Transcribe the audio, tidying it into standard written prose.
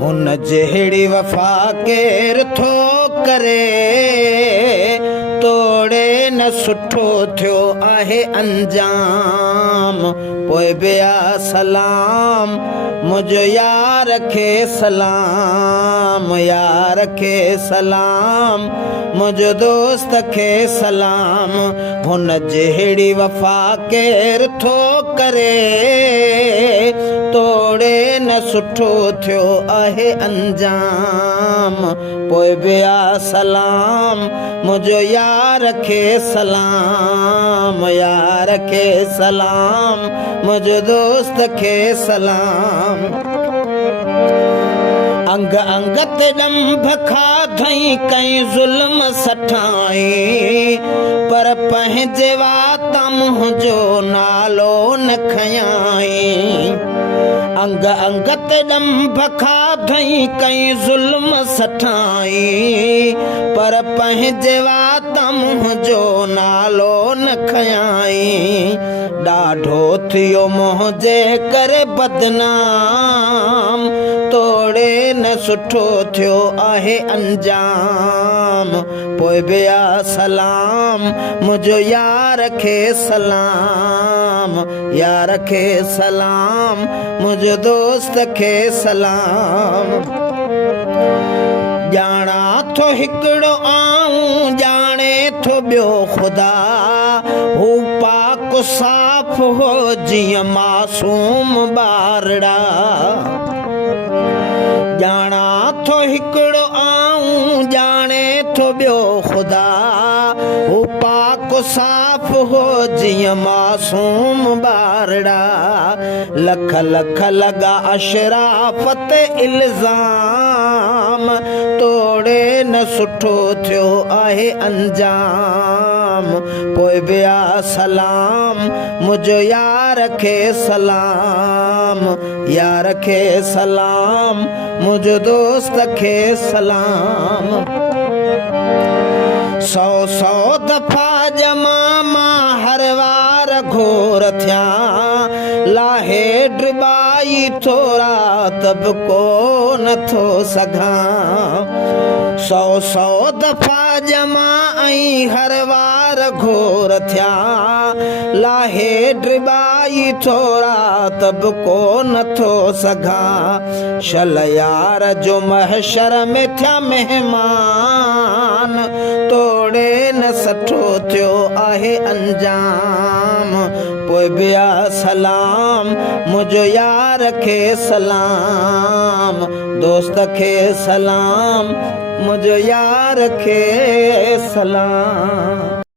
हुन जहिड़ी वफ़ा केर थो करे तोड़े न सुठो थियो आहे अंजाम पोइ बिया सलाम मुझो यार खे सलाम यार खे सलाम मुझो दोस्त खे सलाम हुन जहिड़ी वफ़ा केर थो करे तोड़े न सुठो थियो आहे अंजाम पोइ बिया सलाम मुझो यार खे सलाम यार खे सलाम मुझो दोस्त खे सलाम अंग अंग ते ॾंभ खाधई कई ज़ुल्म सठाई पर पंहिंजे वाता मुंहिंजो नालो न खयाई अंग अंग ते ॾंभ खाधई कई ज़ुल्म सठाई पर पंहिंजे वाता मुंहिंजो नालो न खयाई ॾाढो थियो मुंहिंजे करे बदनाम तोड़े न सुठो थियो आहे अंजाम पोइ बिया सलाम मुझो यार खे सलाम यार खे सलाम मुझो दोस्त खे सलाम ॼाणा थो हिकिड़ो आऊं ॼाणे थो ॿियो ख़ुदा हू पाक साफ़ हो जीअं मासूम ॿारड़ा ॼाणा थो हिकिड़ो आऊं ॼाणे थो ॿियो ख़ुदा हू पाक साफ़ हो जीअं मासूम ॿारड़ा लख लख लॻा अशराफ़त इल्ज़ाम तोड़े न सुठो थियो आहे अंजाम पोइ बिया सलाम मुझो यार खे सलाम यार खे सलाम मुझो दोस्त खे सलाम सौ सौ दफ़ा जमा मां हर वार घोर थिया लाहे ड्रिबाई थोरा तब को नथो सघां सौ सौ दफ़ा जमा ऐं हर वार घोर थिया लाहे ड्रिबाई थोरा तब को नथो सघां शल यार जो महशर में थिया मेहमान तोड़े न सठो थियो आहे अंजाम पोइ बिया सलाम मुझो यार खे सलाम दोस्त खे सलाम मुझो यार खे सलाम।